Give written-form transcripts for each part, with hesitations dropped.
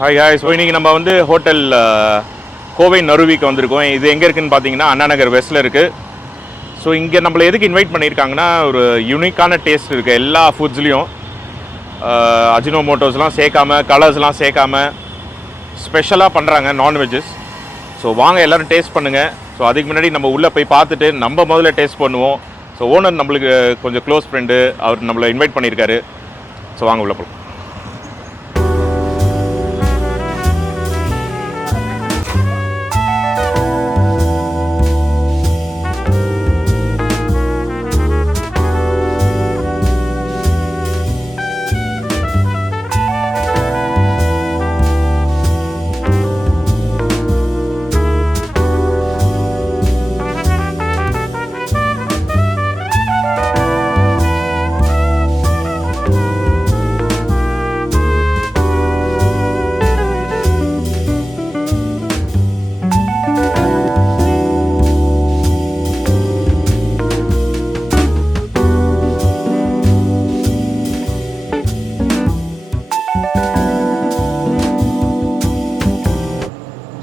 Hi hi. So இன்றைக்கி நம்ம வந்து ஹோட்டல் கோவை நறுவிக்கு வந்திருக்கோம். இது எங்கே இருக்குதுன்னு பார்த்தீங்கன்னா அண்ணா நகர் வெஸ்ட்டில் இருக்குது. ஸோ இங்கே நம்மளை எதுக்கு இன்வைட் பண்ணியிருக்காங்கன்னா, ஒரு யூனிக்கான டேஸ்ட் இருக்குது எல்லா ஃபுட்ஸ்லேயும். அஜினோமோட்டோஸ்லாம் சேர்க்காம, கலர்ஸ்லாம் சேர்க்காம ஸ்பெஷலாக பண்ணுறாங்க நான்வெஜ்ஜஸ். ஸோ வாங்க எல்லோரும் டேஸ்ட் பண்ணுங்கள். ஸோ அதுக்கு முன்னாடி நம்ம உள்ளே போய் பார்த்துட்டு நம்ம முதல்ல டேஸ்ட் பண்ணுவோம். ஸோ ஓனர் நம்மளுக்கு கொஞ்சம் க்ளோஸ் ஃப்ரெண்டு, அவர் நம்மளை இன்வைட் பண்ணியிருக்காரு. ஸோ வாங்க உள்ளே போகலாம்.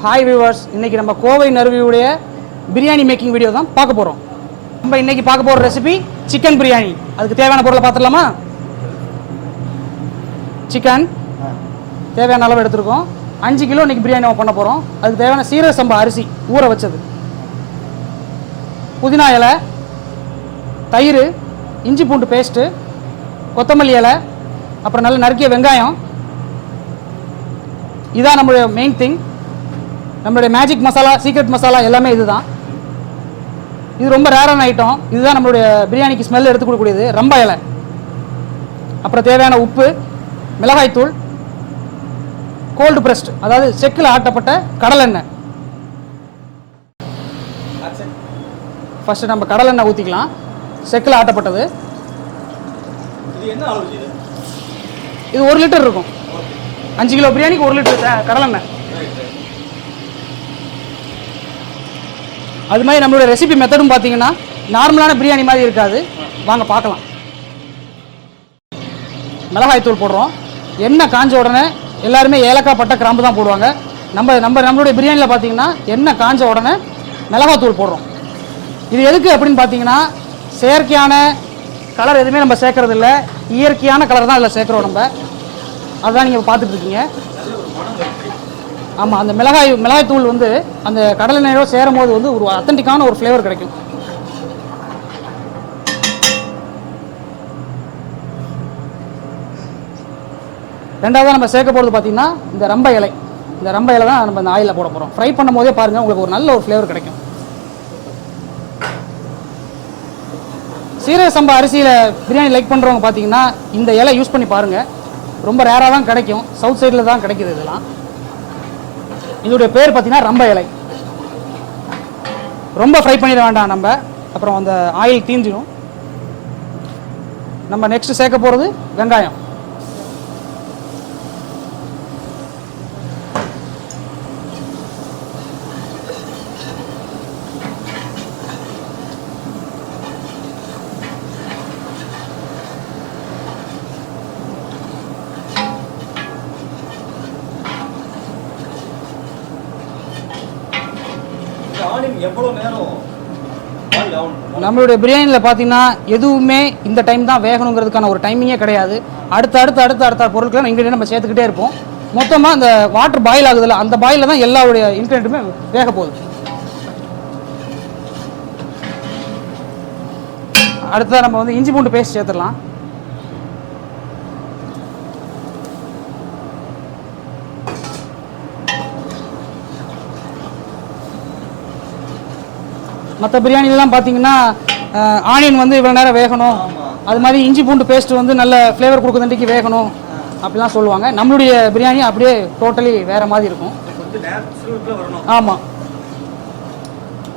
ஹாய் வியூவர்ஸ், இன்றைக்கி நம்ம கோவை நறுவியுடைய பிரியாணி மேக்கிங் வீடியோ தான் பார்க்க போகிறோம். நம்ம இன்றைக்கி பார்க்க போகிற ரெசிபி சிக்கன் பிரியாணி. அதுக்கு தேவையான பொருளை பார்த்துடலாமா? சிக்கன் தேவையான அளவு எடுத்துருக்கோம். 5 கிலோ இன்றைக்கி பிரியாணி நம்ம பண்ண போகிறோம். அதுக்கு தேவையான சீரக சம்பா அரிசி ஊற வச்சது, புதினா இலை, தயிர், இஞ்சி பூண்டு பேஸ்ட்டு, கொத்தமல்லி இலை, அப்புறம் நல்ல நறுக்கிய வெங்காயம். இதான் நம்மளுடைய மெயின் திங். நம்மளுடைய மேஜிக் மசாலா, சீக்ரெட் மசாலா எல்லாமே இதுதான். இது ரொம்ப ரேரான ஐட்டம். இதுதான் நம்மளுடைய பிரியாணிக்கு ஸ்மெல் எடுத்து கொடுக்கக்கூடியது. ரம்ப இலை, அப்புறம் தேவையான உப்பு, மிளகாய்த்தூள், கோல்டு பிரஸ்ட் அதாவது செக்கில் ஆட்டப்பட்ட கடலெண்ணெய். ஃபர்ஸ்ட் நம்ம கடலெண்ணெய் ஊற்றிக்கலாம். செக்கில் ஆட்டப்பட்டது. இது 1 லிட்டர் இருக்கும். 5 கிலோ பிரியாணிக்கு 1 லிட்டர் கடலெண்ணெய். அது மாதிரி நம்மளுடைய ரெசிபி மெத்தடும் பார்த்தீங்கன்னா நார்மலான பிரியாணி மாதிரி இருக்காது. வாங்க பார்க்கலாம். மிளகாய் தூள் போடுறோம். எண்ணெய் காஞ்ச உடனே எல்லாருமே ஏலக்காய், பட்டை, கிராம்பு தான் போடுவாங்க. நம்மளுடைய பிரியாணியில் பார்த்தீங்கன்னா எண்ணெய் காஞ்ச உடனே மிளகாய் தூள் போடுறோம். இது எதுக்கு அப்படின்னு பார்த்தீங்கன்னா, செயற்கையான கலர் எதுவுமே நம்ம சேர்க்கறது இல்லை. இயற்கையான கலர் தான் அதில் சேர்க்குறோம் நம்ம. அதுதான் நீங்கள் பார்த்துட்டு இருக்கீங்க. ஆமாம், அந்த மிளகாய் தூள் வந்து அந்த கடலெண்ணெயோடு சேரும் போது வந்து ஒரு அத்தன்டிக்கான ஒரு ஃப்ளேவர் கிடைக்கும். ரெண்டாவது நம்ம சேர்க்க போகிறது பார்த்தீங்கன்னா இந்த ரம்ப இலை. இந்த ரம்ப இலை தான் நம்ம இந்த ஆயிலில் போட போகிறோம். ஃப்ரை பண்ணும் போதே பாருங்கள், உங்களுக்கு ஒரு நல்ல ஒரு ஃப்ளேவர் கிடைக்கும். சீரக சம்பா அரிசியில் பிரியாணி லைக் பண்ணுறவங்க பார்த்தீங்கன்னா இந்த இலை யூஸ் பண்ணி பாருங்கள். ரொம்ப ரேராக தான் கிடைக்கும். சவுத் சைடில் தான் கிடைக்கிது இதெல்லாம். இதோடைய பேர் பார்த்தீங்கன்னா ரம்ப இலை. ரொம்ப ஃப்ரை பண்ணிட வேண்டாம் நம்ம, அப்புறம் அந்த ஆயில் தீஞ்சிடும். நம்ம நெக்ஸ்ட் சேர்க்க போகிறது வெங்காயம். நம்மளுடைய பிரியாணியில் பார்த்தீங்கன்னா எதுவுமே இந்த டைம் தான் வேகணுங்கிறதுக்கான ஒரு டைமிங்கே கிடையாது. அடுத்த பொருட்களை இன்க்ரீடியன்ட் நம்ம சேர்த்துக்கிட்டே இருப்போம். மொத்தமாக அந்த வாட்டர் பாயில் ஆகுதுல்ல, அந்த பாயிலில் தான் எல்லாருடைய இன்க்ரீடியன்ட்டுமே வேக போகுது. அடுத்ததாக நம்ம வந்து இஞ்சி பூண்டு பேஸ்ட் சேர்த்துடலாம். மற்ற பிரியாணிலாம் பார்த்தீங்கன்னா ஆனியன் வந்து இவ்வளோ நேரம் வேகணும், அது மாதிரி இஞ்சி பூண்டு பேஸ்ட் வந்து நல்ல ஃப்ளேவர் கொடுக்குறதுக்கு வேகணும் அப்படிலாம் சொல்லுவாங்க. நம்மளுடைய பிரியாணி அப்படியே டோட்டலி வேறு மாதிரி இருக்கும். ஆமாம்,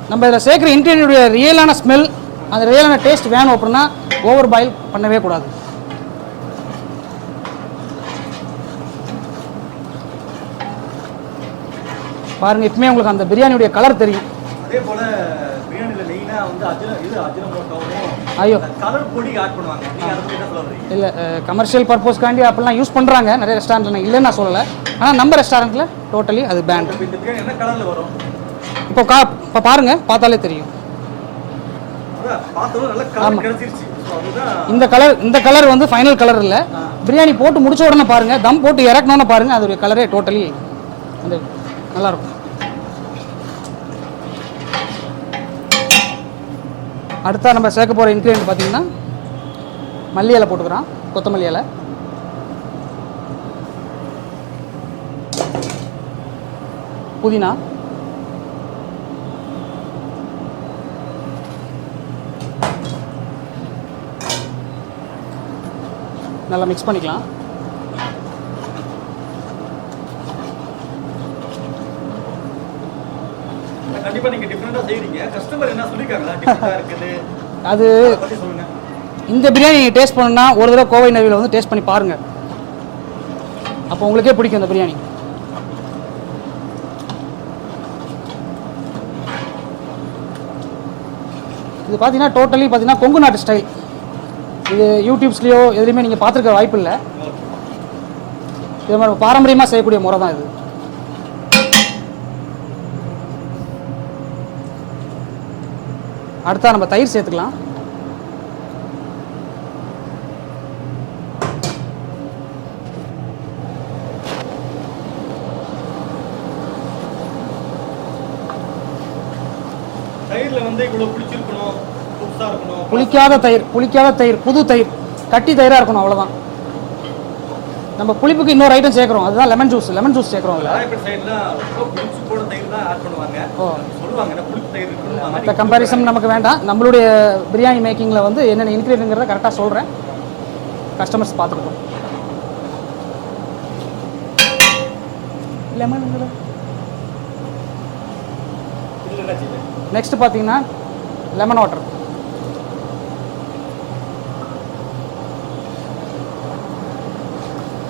நம்ம இதில் சேர்க்குற இன்க்ரீடியன்ட்டுடைய ரியலான ஸ்மெல், அந்த ரியலான டேஸ்ட் வேணும் அப்படின்னா ஓவர் பாயில் பண்ணவே கூடாது. பாருங்கள், இப்பவுமே உங்களுக்கு அந்த பிரியாணியுடைய கலர் தெரியும். அதே போல பிரியாணியில் நெய்னா ஐயோ கலர் பொடி ஆட் பண்ணுவாங்க. நீங்க அத பத்தி என்ன சொல்ல வரீங்க? இல்லை கமர்ஷியல் பர்பஸ்க்காண்டி அப்படிலாம் யூஸ் பண்ணுறாங்க நிறைய ரெஸ்டாரண்ட்டில், இல்லைன்னு நான் சொல்லலை. ஆனால் நம்ம ரெஸ்டாரண்ட்டில் டோட்டலி அது பேண்ட். இப்ப இந்த பிரியாணி என்ன கலர்ல வரும்? இப்போ பாருங்கள், பார்த்தாலே தெரியும். அதான் பார்த்தோம் நல்ல கலர் கிடைச்சிருச்சு. சோ அதுதான் இந்த கலர் வந்து ஃபைனல் கலர் இல்லை. பிரியாணி போட்டு முடிச்ச உடனே பாருங்கள், தம் போட்டு இறக்கணுன்னு பாருங்கள், அதோடைய கலரே டோட்டலி அந்த நல்லாயிருக்கும். அடுத்தா நம்ம சேர்க்க போகிற இன்க்ரீடியன்ட் பார்த்தீங்கன்னா மல்லி இலை போட்டுக்கிறோம், கொத்தமல்லி இலை, புதினா, நல்லா மிக்ஸ் பண்ணிக்கலாம். கண்டிப்பா நீங்க டிஃபரெண்டா செய்றீங்க. கஸ்டமர் என்ன சொல்லிருக்காங்களா? டிஃபரெண்டா இருக்குது. அது அத பத்தி சொல்லுங்க. இந்த பிரியாணி நீங்கள் டேஸ்ட் பண்ணணும்னா ஒரு தடவை கோவை நவியில் வந்து டேஸ்ட் பண்ணி பாருங்கள். அப்போ உங்களுக்கே பிடிக்கும் இந்த பிரியாணி. இது பார்த்தீங்கன்னா டோட்டலி பார்த்தீங்கன்னா கொங்கு நாட்டு ஸ்டைல். இது யூடியூப்ஸ்லேயோ எதுலேயுமே நீங்கள் பார்த்துருக்க வாய்ப்பு இல்லை. இது மாதிரி பாரம்பரியமாக செய்யக்கூடிய முறை தான் இது. அடுத்தா நம்ம தயிர் சேர்த்துக்கலாம். தயிர்ல வந்து இவ்வளவு புளிச்சிருக்கணும், புதுசா இருக்கணும். புளிக்காத தயிர், புது தயிர், கட்டி தயிராக இருக்கணும், அவ்வளோதான். நம்ம புளிப்புக்கு இன்னொரு ஐட்டம் சேர்க்குறோம், அதுதான் லெமன் ஜூஸ் சேர்க்குறோம். அதில் ராயப்பேட் சைடுல ரொம்ப புளிச்சு போன தயிர் தான் ஆட் பண்ணுவாங்க. சொல்லுவாங்க புளிப்பு தயிர் இருக்கணும். மற்ற கம்பேரிசன் நமக்கு வேண்டாம். நம்மளுடைய பிரியாணி மேக்கிங்கில் வந்து என்னென்ன இன்க்ரீடியன்ட்ங்கிறத கரெக்டாக சொல்கிறேன், கஸ்டமர்ஸ் பார்த்துக்கிட்டோம். லெமனுங்களா நெக்ஸ்ட் பார்த்தீங்கன்னா லெமன் வாட்டர்.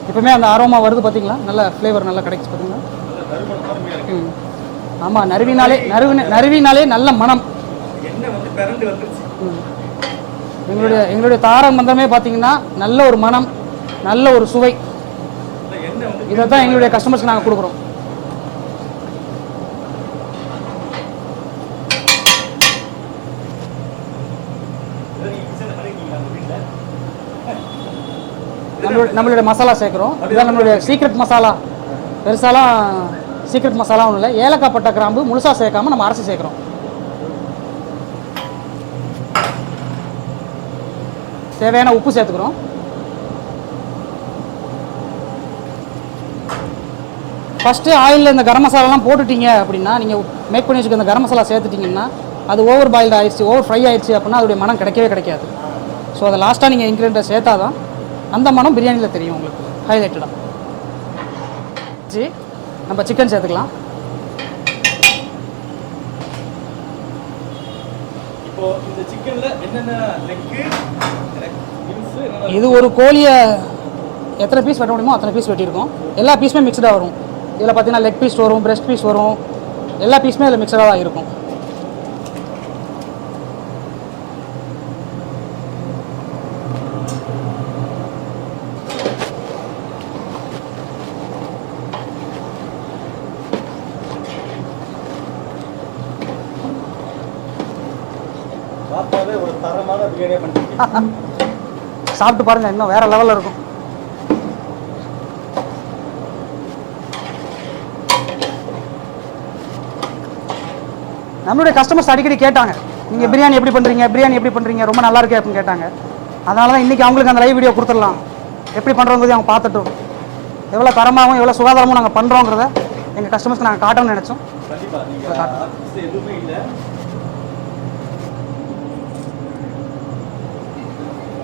எப்பவுமே அந்த ஆரோமா வருது பார்த்தீங்களா, நல்ல ஃப்ளேவர் நல்லா கிடைக்குது பார்த்தீங்களா. ஆமாம், நறுவினாலே நல்ல மனம். எங்களுடைய தாரக மந்திரமே பார்த்தீங்கன்னா நல்ல ஒரு மனம், நல்ல ஒரு சுவை. இதை தான் எங்களுடைய கஸ்டமர்ஸ்க்கு நாங்கள் கொடுக்குறோம். நம்மளுடைய மசாலா சேர்க்குறோம். இதுதான் நம்மளுடைய சீக்ரெட் மசாலா. பெருசாலாம் சீக்ரெட் மசாலா ஒன்றும் இல்லை. ஏலக்காய் பட்டை கிராம்பு முழுசாக சேர்க்காம நம்ம அரைச்சி சேர்க்குறோம். தேவையான உப்பு சேர்த்துக்கிறோம். ஃபஸ்ட்டு ஆயிலில் இந்த கரம் மசாலாலாம் போட்டுட்டீங்க அப்படின்னா, நீங்கள் மேக் பண்ணி வச்சுக்க இந்த கரம் மசாலா சேர்த்துட்டிங்கன்னா அது ஓவர் பாயில்டு ஆயிடுச்சு, ஓவர் ஃப்ரை ஆயிடுச்சு அப்படின்னா அதோடைய மனம் கிடைக்காது. ஸோ அதை லாஸ்ட்டாக நீங்கள் இன்க்ரீடியண்ட்டை சேர்த்தா தான் அந்த மனம் பிரியாணியில் தெரியும் உங்களுக்கு ஹைலைட்டடாக. நம்ம சிக்கன் சேர்த்துக்கலாம். இது ஒரு கோழியை எத்தனை பீஸ் வெட்ட முடியுமோ அத்தனை பீஸ் வெட்டியிருக்கோம். எல்லா பீஸுமே மிக்சடாக வரும். இதில் பார்த்தீங்கன்னா லெக் பீஸ் வரும், பிரெஸ்ட் பீஸ் வரும், எல்லா பீஸுமே இதில் மிக்சடாக தான் இருக்கும். ஒரு தரமான பிரியாணியா பண்ணிருக்கீங்க. சாப்பிட்டு பாருங்க, இன்னும் வேற லெவலில் இருக்கும். நம்மளுடைய கஸ்டமர்ஸ் அடிக்கடி கேட்டாங்க, நீங்கள் பிரியாணி எப்படி பண்ணுறீங்க, ரொம்ப நல்லா இருக்கு அப்படின்னு கேட்டாங்க. அதனால தான் இன்றைக்கி அவங்களுக்கு அந்த லைவ் வீடியோ கொடுத்துடலாம். எப்படி பண்ணுறோங்கிறது அவங்க பார்த்துட்டோம். எவ்வளோ தரமாகவும் எவ்வளோ சுகாதாரமும் நாங்கள் பண்ணுறோங்கிறத எங்கள் கஸ்டமர்ஸ்க்கு நாங்கள் காட்டணும்னு நினச்சோம். எதுவுமே இல்லை.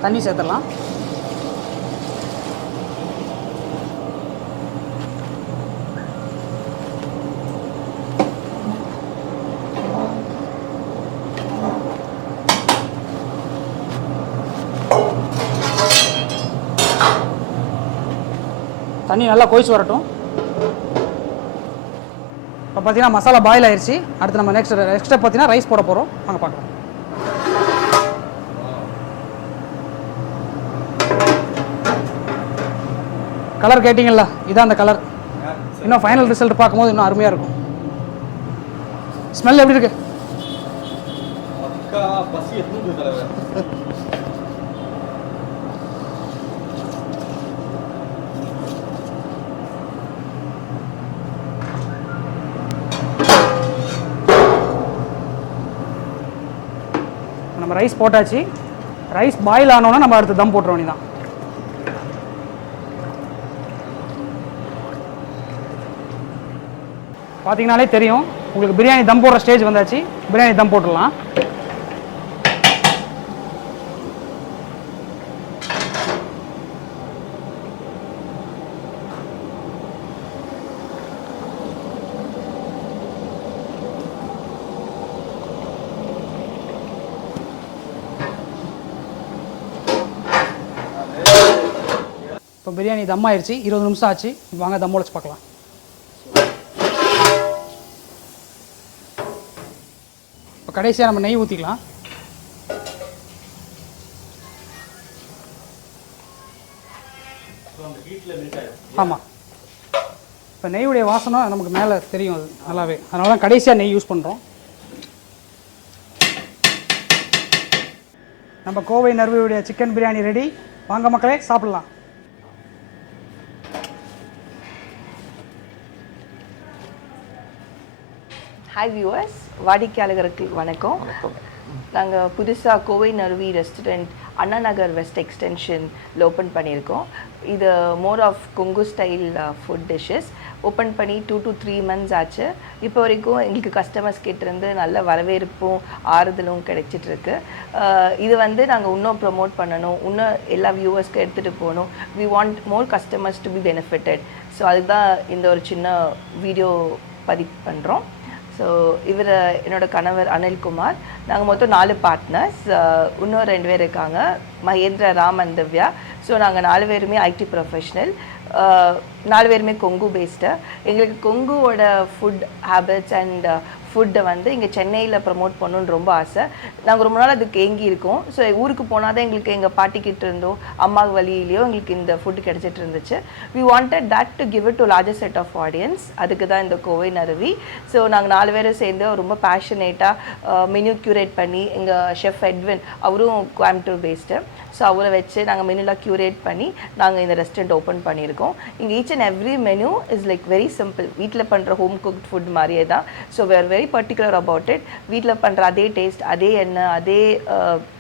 தண்ணி சேர்த்துடலாம். தண்ணி நல்லா கொதிச்சு வரட்டும். இப்போ பார்த்தீங்கன்னா மசாலா பாயில் ஆயிடுச்சு. அடுத்து நம்ம நெக்ஸ்ட் ஸ்டெப் பார்த்தீங்கன்னா ரைஸ் போட போகிறோம். வாங்க பார்க்கலாம். கலர் கேட்டிங்கல்ல, இதான் அந்த கலர். இன்னும் ஃபைனல் ரிசல்ட் பார்க்கும்போது இன்னும் அருமையாக இருக்கும். ஸ்மெல் எப்படி இருக்கு? பசி எத்தனை தலைவர் நம்ம ரைஸ் போட்டாச்சு. ரைஸ் பாயில் ஆனோன்னா நம்ம அடுத்து தம் போட்டுற வேண்டியதான். பார்த்தீங்கனாலே தெரியும் உங்களுக்கு பிரியாணி தம் போடுற ஸ்டேஜ் வந்தாச்சு. பிரியாணி தம் போட்டுடலாம். இப்போ பிரியாணி தம் ஆயிடுச்சு. 20 நிமிஷம் ஆச்சு. வாங்க தம் உடைச்சு பார்க்கலாம். இப்போ கடைசியாக நம்ம நெய் ஊற்றிக்கலாம். ஆமாம், இப்போ நெய்யுடைய வாசனை நமக்கு மேலே தெரியும், அது நல்லாவே. அதனால தான் கடைசியாக நெய் யூஸ் பண்ணுறோம். நம்ம கோவை நறுவியுடைய சிக்கன் பிரியாணி ரெடி. வாங்க மக்களே, சாப்பிட்லாம். ஹாய் வியூவர்ஸ், வாடிக்கையாளர்களுக்கு வணக்கம். நாங்கள் புதுசாக கோவை நறுவி ரெஸ்டாரண்ட் அண்ணா நகர் வெஸ்ட் எக்ஸ்டென்ஷனில் ஓப்பன் பண்ணியிருக்கோம். இது more of Kongu style food dishes. Open பண்ணி 2 to 3 months ஆச்சு. இப்போ வரைக்கும் எங்களுக்கு கஸ்டமர்ஸ் கிட்டேருந்து நல்ல வரவேற்பும் ஆறுதலும் கிடைச்சிட்ருக்கு. இது வந்து நாங்கள் இன்னும் ப்ரொமோட் பண்ணணும், இன்னும் எல்லா வியூவர்ஸ்க்கு எடுத்துகிட்டு போகணும். We want more customers to be benefited. So அதுக்கு தான் இந்த ஒரு சின்ன வீடியோ பதிவு பண்ணுறோம். ஸோ இவர் என்னோட கணவர் அனில்குமார். நாங்கள் மொத்தம் 4 பார்ட்னர்ஸ். இன்னும் 2 பேர் இருக்காங்க, மகேந்திர, ராம் அண்ட் திவ்யா. ஸோ நாங்கள் 4 பேருமே ஐடி ப்ரொஃபஷ்னல். 4 பேருமே கொங்கு பேஸ்டு. எங்களுக்கு கொங்குவோட ஃபுட் ஹேபிட்ஸ் அண்ட் ஃபுட்டை வந்து இங்கே சென்னையில் ப்ரமோட் பண்ணணுன்னு ரொம்ப ஆசை. நாங்கள் ரொம்ப நாள் அதுக்கு ஏங்கி இருக்கோம். ஸோ ஊருக்கு போனால் தான் எங்களுக்கு எங்கள் பாட்டிக்கிட்ட இருந்தோ அம்மா வழியிலையோ எங்களுக்கு இந்த ஃபுட்டு கிடச்சிட்டு இருந்துச்சு. We wanted that to give it to larger set of audience. அதுக்கு தான் இந்த கோவை நறுவி. ஸோ நாங்கள் 4 பேரும் சேர்ந்து ரொம்ப பேஷனேட்டாக மெனு க்யூரேட் பண்ணி, எங்கள் ஷெஃப் எட்வின் அவரும் கோயம்புத்தூர் பேஸ்டு. ஸோ அவரை வச்சு நாங்கள் மெனுலாம் க்யூரேட் பண்ணி நாங்கள் இந்த ரெஸ்டாரண்ட் ஓப்பன் பண்ணியிருக்கோம். இங்கே each and every menu is like very simple. வீட்டில் பண்ணுற ஹோம் குக்ட் ஃபுட் மாதிரியே தான். So we're very particular about it. வீட்டில் பண்ணுற அதே டேஸ்ட், அதே எண்ணெய், அதே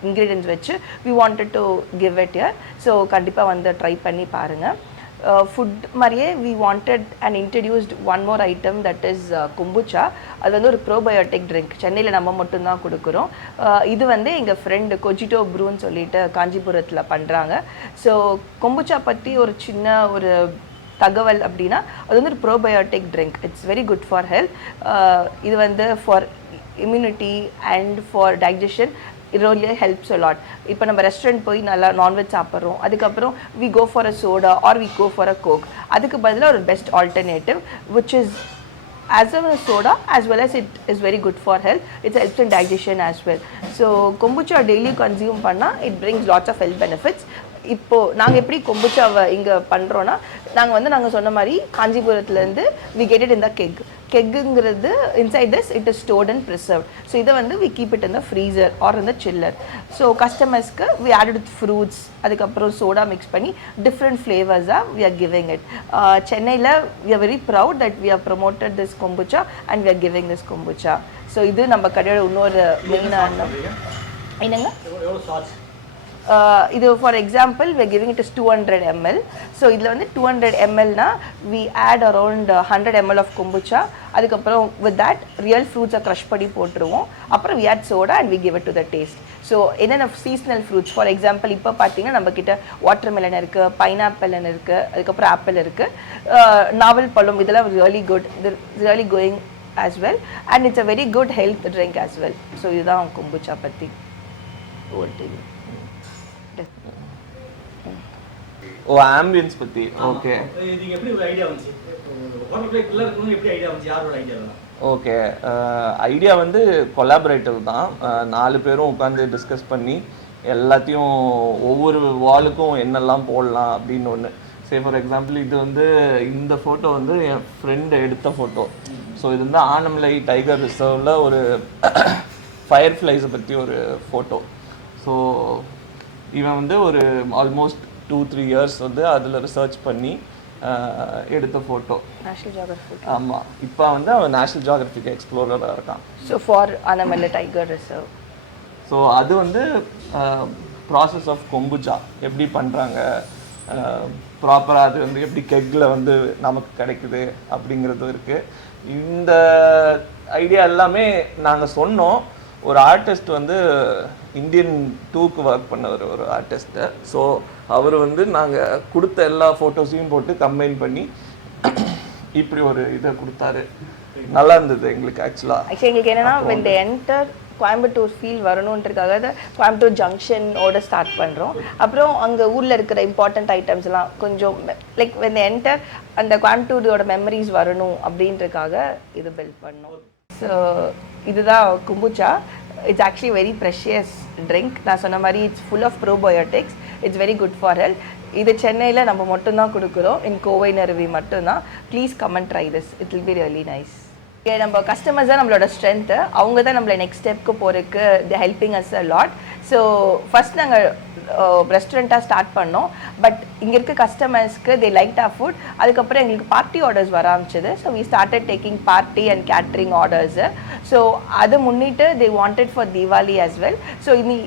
இன்க்ரீடியன்ஸ் வச்சு we wanted to give it here. So கண்டிப்பாக வந்து ட்ரை பண்ணி பாருங்கள். ஃபுட் மாதிரியே we wanted and introduced one more item, that is kombucha. அது வந்து ஒரு ப்ரோபயோட்டிக் ட்ரிங்க். சென்னையில் நம்ம மட்டும்தான் கொடுக்குறோம். இது வந்து எங்கள் ஃப்ரெண்டு கொஜிட்டோ ப்ரூன்னு சொல்லிட்டு காஞ்சிபுரத்தில் பண்ணுறாங்க. ஸோ கொம்புச்சா பற்றி ஒரு சின்ன ஒரு தகவல் அப்படின்னா, அது வந்து ஒரு probiotic drink. It's very good for health. இது வந்து for immunity and for digestion it really helps a lot. இப்போ நம்ம ரெஸ்டாரண்ட் போய் நல்லா நான்வெஜ் சாப்பிட்றோம், அதுக்கப்புறம் we go for a soda or we go for a coke. அதுக்கு பதிலாக ஒரு best alternative which is as a soda as well as it is very good for health. It helps in digestion as well. So kombucha daily consume பண்ணால் it brings lots of health benefits. இப்போது நாங்கள் எப்படி கொம்புச்சாவை இங்கே பண்ணுறோன்னா, நாங்கள் சொன்ன மாதிரி காஞ்சிபுரத்துலேருந்து we get it in the கெக்குங்கிறது inside this it is stored and preserved. So இதை வந்து we keep it in the freezer or in the chiller. So கஸ்டமர்ஸ்க்கு வி ஆடட் வித் ஃப்ரூட்ஸ், அதுக்கப்புறம் சோடா மிக்ஸ் பண்ணி டிஃப்ரெண்ட் ஃப்ளேவர்ஸாக we are giving it. சென்னையில் we are very proud that we are promoted this kombucha and we are giving this kombucha. So இது நம்ம கடையோட இன்னொரு மெயினான என்னங்க. இது for example we are giving it is 200 ml. So இதில் வந்து 200 mlனா we add around 100 ml of kombucha. அதுக்கப்புறம் வித் தட் ரியல் ஃப்ரூட்ஸை க்ரஷ் பண்ணி போட்டுருவோம். அப்புறம் we add soda and we give it to the taste. So என்னென்ன சீஸ்னல் ஃப்ரூட்ஸ், ஃபார் எக்ஸாம்பிள் இப்போ பார்த்தீங்கன்னா நம்மக்கிட்ட வாட்டர் மெலன் இருக்குது, பைனாப்பிள் இருக்குது, அதுக்கப்புறம் ஆப்பிள் இருக்குது, நாவல் பழம். இதெல்லாம் really good, really going as well and it's a very good health drink as well. So இதுதான் கொம்புச்சா பற்றி. ஓ, ஆம்பியன்ஸ் பற்றி. ஓகே, இது எப்படி ஒரு ஐடியா வந்துச்சு? ஹோட்டல் பிளேட்ல இருக்கணும் எப்படி ஐடியா வந்துச்சு? யாரோட ஐடியா தான்? ஓகே, ஐடியா வந்து கொலாபரேட்டிவ் தான். 4 பேரும் உட்காந்து டிஸ்கஸ் பண்ணி எல்லாத்தையும் ஒவ்வொரு வாலுக்கும் என்னெல்லாம் போடலாம் அப்படின்னு ஒன்று சே ஃபார் எக்ஸாம்பிள் இது வந்து இந்த ஃபோட்டோ வந்து என் ஃப்ரெண்டு எடுத்த ஃபோட்டோ. ஸோ இது வந்து ஆனமலை டைகர் ரிசர்வில் ஒரு ஃபயர் ஃப்ளைஸை பற்றி ஒரு ஃபோட்டோ. ஸோ இவன் வந்து ஒரு ஆல்மோஸ்ட் 2-3 இயர்ஸ் வந்து அதில் ரிசர்ச் பண்ணி எடுத்த ஃபோட்டோ. National geography. ஆமாம், இப்போ வந்து அவன் நேஷ்னல் ஜியோகிராஃபிக் எக்ஸ்ப்ளோரராக இருக்கான். So for Anamalai tiger reserve. So அது வந்து ப்ராசஸ் ஆஃப் கொம்புச்சா எப்படி பண்ணுறாங்க, ப்ராப்பராக அது வந்து எப்படி கெக்கில் வந்து நமக்கு கிடைக்குது அப்படிங்கிறது இருக்குது. இந்த ஐடியா எல்லாமே நாங்கள் சொன்னோம். ஒரு ஆர்டிஸ்ட் வந்து இந்தியன் 2க்கு ஒர்க் பண்ணவர் ஒரு ஆர்டிஸ்ட்டு. ஸோ அவர் வந்து நாங்கள் கொடுத்த எல்லா ஃபோட்டோஸையும் போட்டு கம்பைன் பண்ணி இப்படி ஒரு இதை கொடுத்தாரு. நல்லா இருந்தது எங்களுக்கு ஆக்சுவலாக. எங்களுக்கு என்னன்னா when they enter Coimbatore feel வரணுன்றதுக்காக தான் கோயம்புத்தூர் ஜங்ஷனோட ஸ்டார்ட் பண்ணுறோம். அப்புறம் அங்கே ஊரில் இருக்கிற இம்பார்ட்டண்ட் ஐட்டம்ஸ்லாம் கொஞ்சம் லைக் when they enter அந்த கோயம்புத்தூரோட மெமரிஸ் வரணும் அப்படின்றதுக்காக இது பில்ட் பண்ணோம். ஸோ இதுதான் kombucha. It's actually very precious drink. நான் சொன்ன மாதிரி it's full of probiotics. It's very good for health. இது சென்னையில் நம்ம மட்டும்தான் கொடுக்குறோம், இன் கோவை நறுவி மட்டும்தான். Please come and try this, it will be really nice. நம்ம கஸ்டமர்ஸ் தான் நம்மளோட ஸ்ட்ரென்த்து. அவங்க தான் நம்மளை நெக்ஸ்ட் ஸ்டெப்க்கு போகிறதுக்கு the helping us a lot. So first நாங்கள் ரெஸ்டாரண்ட்டாக ஸ்டார்ட் பண்ணோம். பட் இங்கே இருக்க கஸ்டமர்ஸ்க்கு தே லைக் ஆர் ஃபுட். அதுக்கப்புறம் எங்களுக்கு பார்ட்டி ஆர்டர்ஸ் வர ஆரம்பிச்சது. So we started taking party and catering orders. So அதை முன்னிட்டு they wanted for Deepavali as well. So இனி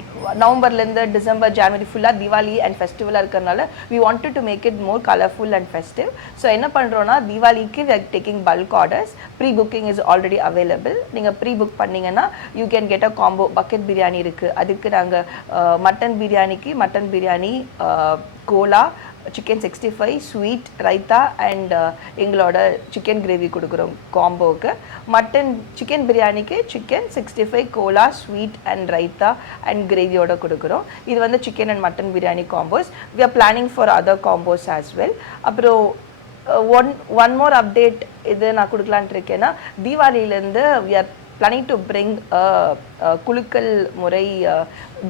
நவம்பர்லேருந்து டிசம்பர் ஜனவரி ஃபுல்லாக தீபாவளி அண்ட் ஃபெஸ்டிவலாக இருக்கிறனால we wanted to make it more colourful and festive. So என்ன பண்ணுறோன்னா தீபாவளிக்கு we are taking bulk orders. Pre booking is already available. நீங்கள் ப்ரீ புக் பண்ணிங்கன்னா you can get a combo. Bucket biryani இருக்குது, அதுக்கு நாங்கள் மட்டன் பிரியாணிக்கு mutton biryani, cola, chicken 65, sweet, raita and எங்களோட சிக்கன் கிரேவி கொடுக்குறோம் காம்போவுக்கு. மட்டன் சிக்கன் பிரியாணிக்கு chicken 65, cola, sweet and raita and கிரேவியோட கொடுக்குறோம். இது வந்து chicken and mutton biryani combos. We are planning for other combos as well. அப்புறம் ஒன் மோர் அப்டேட் இது நான் கொடுக்கலான்ட்டு இருக்கேன்னா, தீபாவளியிலேருந்து we are planning to bring குலுக்கல் முறை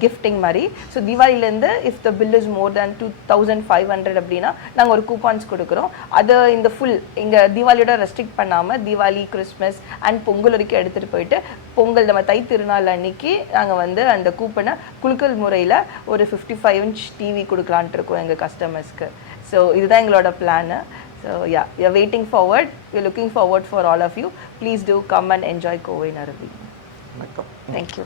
கிஃப்டிங் மாதிரி. ஸோ தீபாவளிலேருந்து if the bill is more than 2500 அப்படின்னா நாங்கள் ஒரு கூப்பான்ஸ் கொடுக்குறோம். அது இந்த ஃபுல் இங்கே தீபாவளியோட ரெஸ்ட்ரிக்ட் பண்ணாமல் தீபாவளி, கிறிஸ்மஸ் அண்ட் பொங்கல் வரைக்கும் எடுத்துகிட்டு போயிட்டு பொங்கல் நம்ம தை திருநாள் அன்னைக்கு நாங்கள் வந்து அந்த கூப்பனை குலுக்கல் முறையில் ஒரு 55 inch டிவி கொடுக்கலான்ட்டு இருக்கோம் எங்கள் கஸ்டமர்ஸ்க்கு. ஸோ இதுதான் எங்களோட plan. So yeah, we are waiting forward. We are looking forward for all of you. Please do come and enjoy Kovai Naravi. Thank you.